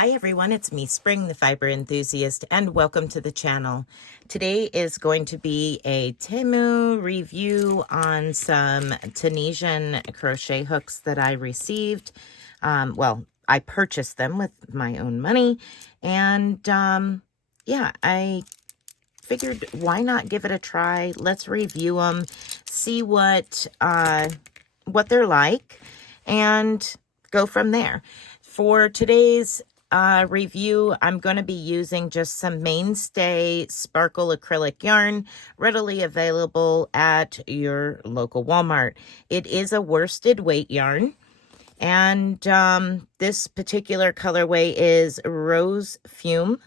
Hi everyone, it's me, Spring, the fiber enthusiast, and welcome to the channel. Today is going to be a Temu review on some Tunisian crochet hooks that I received. Well, I purchased them with my own money, and yeah, I figured why not give it a try. Let's review them, see what they're like, and go from there. For today's review, I'm going to be using just some Mainstay sparkle acrylic yarn, readily available at your local Walmart. It is a worsted weight yarn, and this particular colorway is Rose Fume,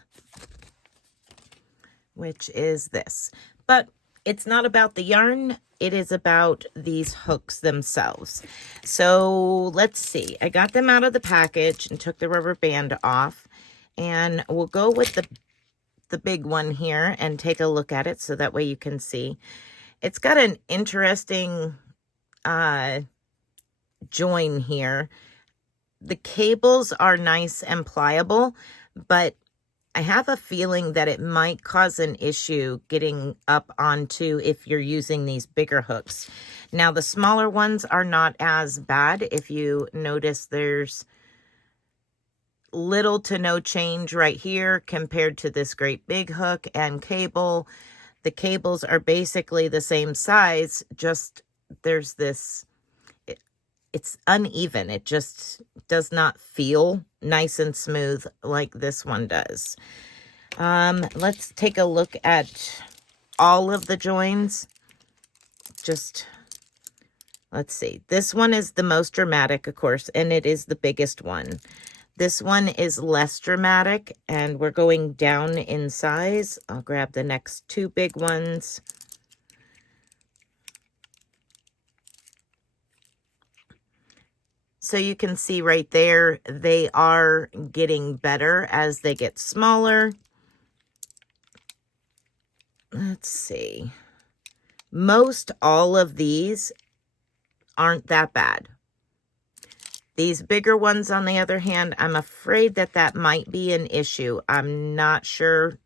which is this. But it's not about the yarn. It is about these hooks themselves. So let's see. I got them out of the package and took the rubber band off. And we'll go with the big one here and take a look at it so that way you can see. It's got an interesting join here. The cables are nice and pliable, but I have a feeling that it might cause an issue getting up onto if you're using these bigger hooks. Now, the smaller ones are not as bad. If you notice, there's little to no change right here compared to this great big hook and cable. The cables are basically the same size, just there's this, it's uneven. It just does not feel nice and smooth like this one does. Let's take a look at all of the joins. Just, let's see. This one is the most dramatic, of course, and it is the biggest one. This one is less dramatic, and we're going down in size. I'll grab the next two big ones. So you can see right there, they are getting better as they get smaller. Let's see. Most all of these aren't that bad. These bigger ones, on the other hand, I'm afraid that that might be an issue. I'm not sure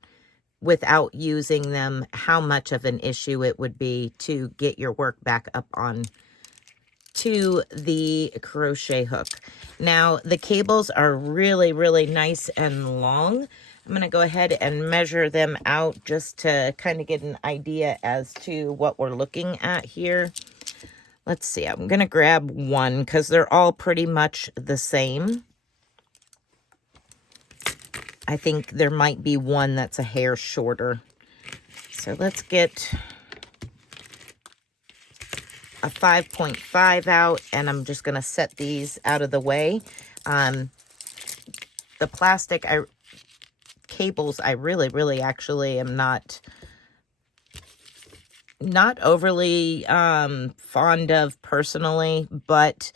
without using them how much of an issue it would be to get your work back up on to the crochet hook. Now, the cables are really, really nice and long. I'm going to go ahead and measure them out just to kind of get an idea as to what we're looking at here. Let's see. I'm going to grab one because they're all pretty much the same. I think there might be one that's a hair shorter. So let's get a 5.5 out, and I'm just going to set these out of the way. The plastic cables, I really actually am not overly fond of personally, but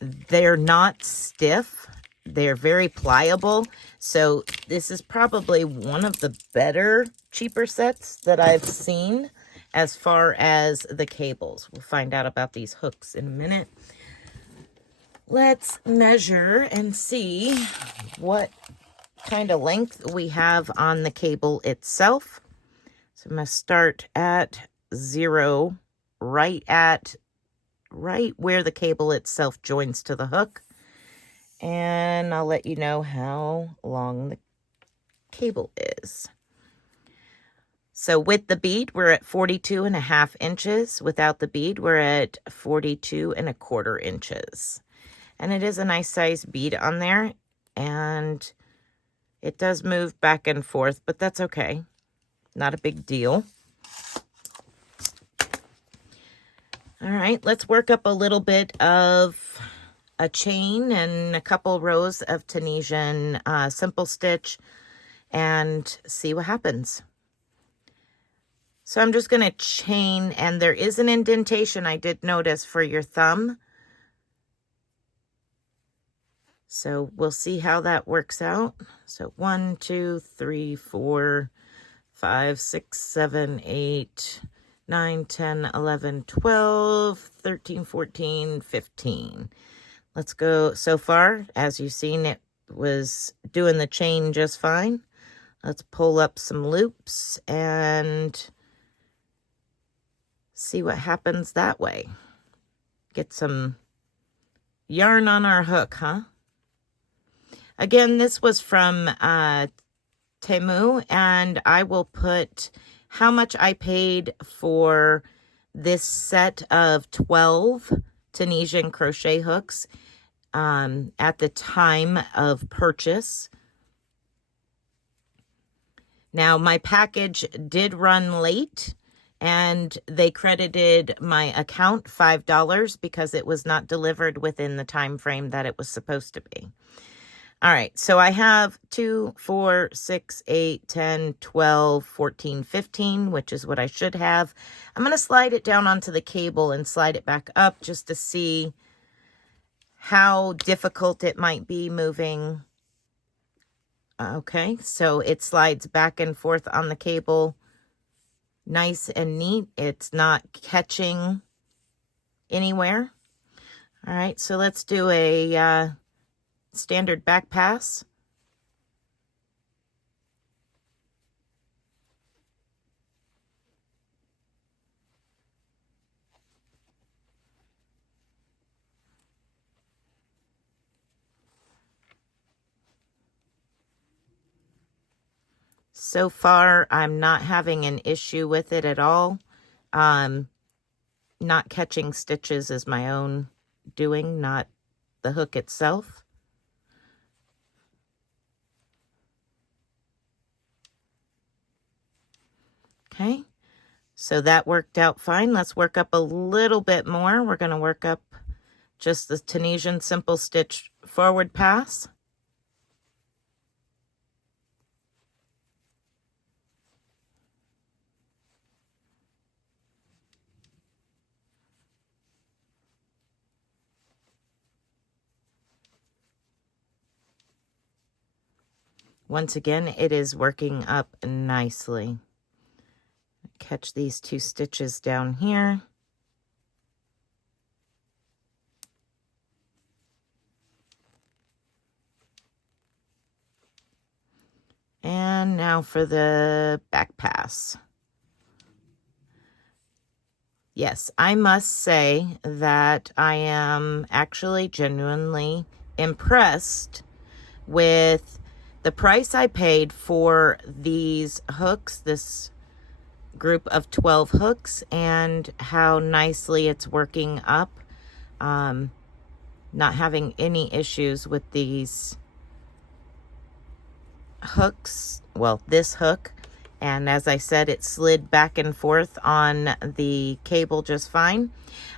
they're not stiff. They're very pliable. So this is probably one of the better, cheaper sets that I've seen as far as the cables. We'll find out about these hooks in a minute. Let's measure and see what kind of length we have on the cable itself. So I'm going to start at 0, right where the cable itself joins to the hook. And I'll let you know how long the cable is. So with the bead, we're at 42.5 inches. Without the bead, we're at 42.25 inches. And it is a nice size bead on there. And it does move back and forth, but that's okay. Not a big deal. All right, let's work up a little bit of a chain and a couple rows of Tunisian simple stitch and see what happens. So I'm just going to chain, and there is an indentation I did notice for your thumb. So we'll see how that works out. So 1, 2, 3, 4, 5, 6, 7, 8, 9, 10, 11, 12, 13, 14, 15. Let's go. So far, as you've seen, it was doing the chain just fine. Let's pull up some loops and see what happens that way. Get some yarn on our hook, huh? Again, this was from Temu, and I will put how much I paid for this set of 12 Tunisian crochet hooks at the time of purchase. Now, my package did run late, and they credited my account $5 because it was not delivered within the time frame that it was supposed to be. All right, so I have 2, 4, 6, 8, 10, 12, 14, 15, which is what I should have. I'm going to slide it down onto the cable and slide it back up just to see how difficult it might be moving. Okay, so it slides back and forth on the cable. Nice and neat. It's not catching anywhere. All right, so let's do a standard back pass. So far, I'm not having an issue with it at all. Not catching stitches is my own doing, not the hook itself. Okay, so that worked out fine. Let's work up a little bit more. We're going to work up just the Tunisian simple stitch forward pass. Once again, it is working up nicely. Catch these 2 stitches down here. And now for the back pass. Yes, I must say that I am actually genuinely impressed with the price I paid for these hooks, this group of 12 hooks, and how nicely it's working up. Not having any issues with these hooks. Well, this hook. And as I said, it slid back and forth on the cable just fine.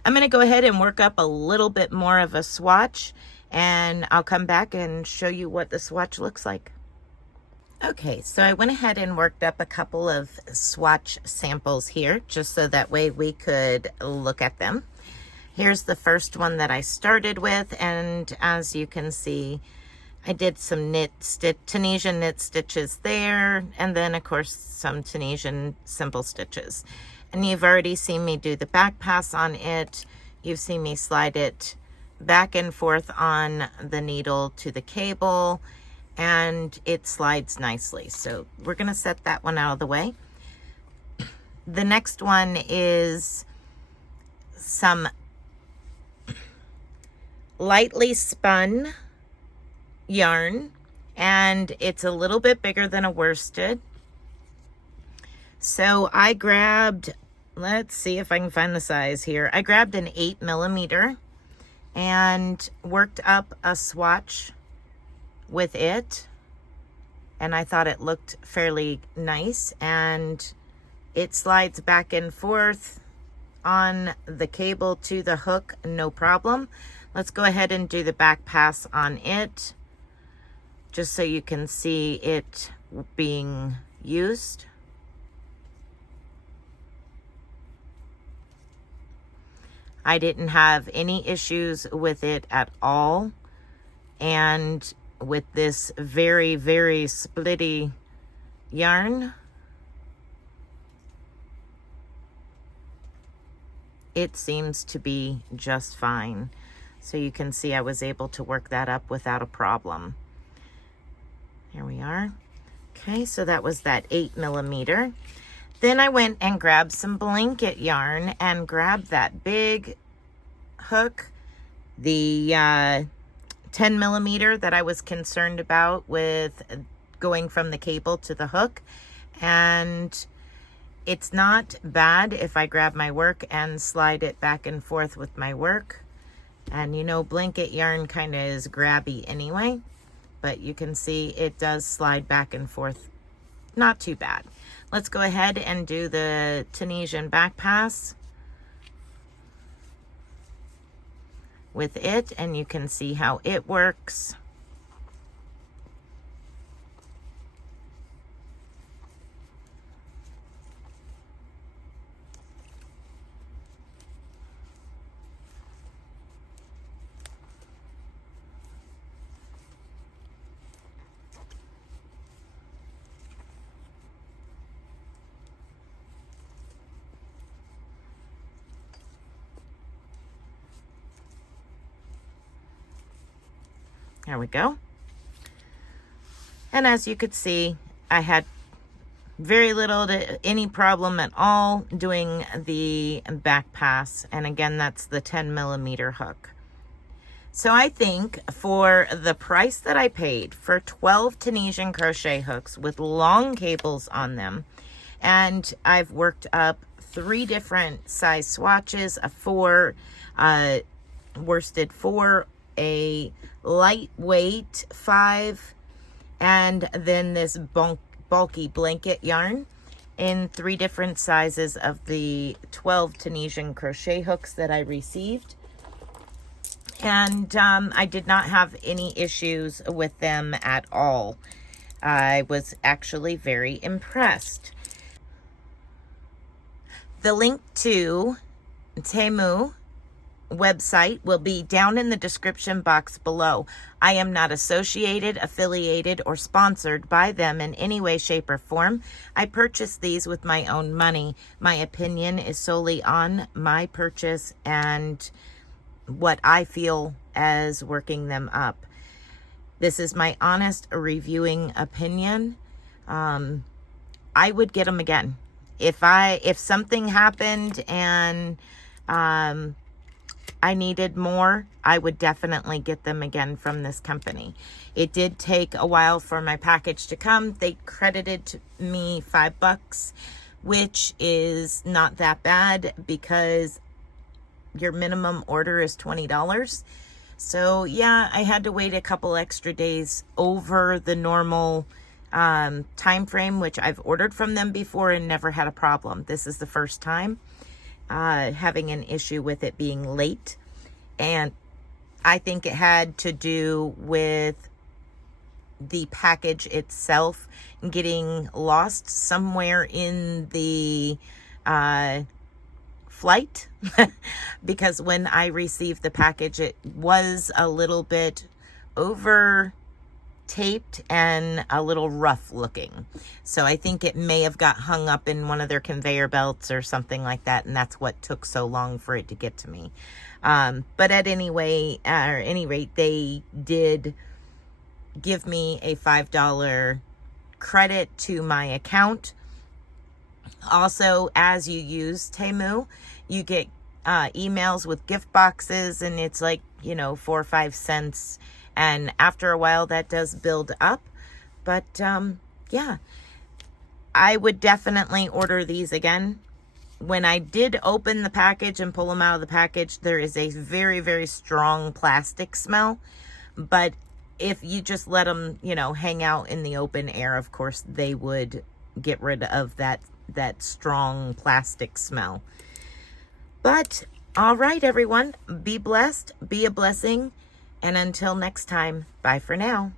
I'm going to go ahead and work up a little bit more of a swatch, and I'll come back and show you what the swatch looks like. Okay, so I went ahead and worked up a couple of swatch samples here, just so that way we could look at them. Here's the first one that I started with, and as you can see, I did some Tunisian knit stitches there, and then of course some Tunisian simple stitches. And you've already seen me do the back pass on it. You've seen me slide it back and forth on the needle to the cable, and it slides nicely. So we're going to set that one out of the way. The next one is some lightly spun yarn, and it's a little bit bigger than a worsted. So I grabbed, let's see if I can find the size here. I grabbed an 8mm and worked up a swatch with it, and I thought it looked fairly nice, and it slides back and forth on the cable to the hook, no problem. Let's go ahead and do the back pass on it, just so you can see it being used. I didn't have any issues with it at all, and with this very, very splitty yarn, it seems to be just fine. So you can see I was able to work that up without a problem. Here we are. Okay, so that was that 8mm. Then I went and grabbed some blanket yarn and grabbed that big hook, the 10mm that I was concerned about with going from the cable to the hook. And it's not bad if I grab my work and slide it back and forth with my work. And you know, blanket yarn kind of is grabby anyway, but you can see it does slide back and forth. Not too bad. Let's go ahead and do the Tunisian back pass with it, and you can see how it works. There we go. And as you could see, I had very little to any problem at all doing the back pass. And again, that's the 10mm hook. So I think for the price that I paid for 12 Tunisian crochet hooks with long cables on them, and I've worked up 3 different size swatches, a 4, worsted 4, a lightweight 5, and then this bulky blanket yarn in 3 different sizes of the 12 Tunisian crochet hooks that I received. And I did not have any issues with them at all. I was actually very impressed. The link to Temu website will be down in the description box below. I am not associated, affiliated, or sponsored by them in any way, shape, or form. I purchased these with my own money. My opinion is solely on my purchase and what I feel as working them up. This is my honest reviewing opinion. I would get them again. If something happened and I needed more, I would definitely get them again from this company. It did take a while for my package to come. They credited me $5, which is not that bad because your minimum order is $20. So yeah, I had to wait a couple extra days over the normal time frame, which I've ordered from them before and never had a problem. This is the first time having an issue with it being late, and I think it had to do with the package itself getting lost somewhere in the flight because when I received the package, it was a little bit over taped and a little rough looking. So I think it may have got hung up in one of their conveyor belts or something like that, and that's what took so long for it to get to me. But at any rate, they did give me a $5 credit to my account. Also, as you use Temu, you get emails with gift boxes, and it's like, 4 or 5 cents. And after a while, that does build up. But yeah, I would definitely order these again. When I did open the package and pull them out of the package, there is a very, very strong plastic smell. But if you just let them, hang out in the open air, of course, they would get rid of that strong plastic smell. But all right, everyone, be blessed, be a blessing. And until next time, bye for now.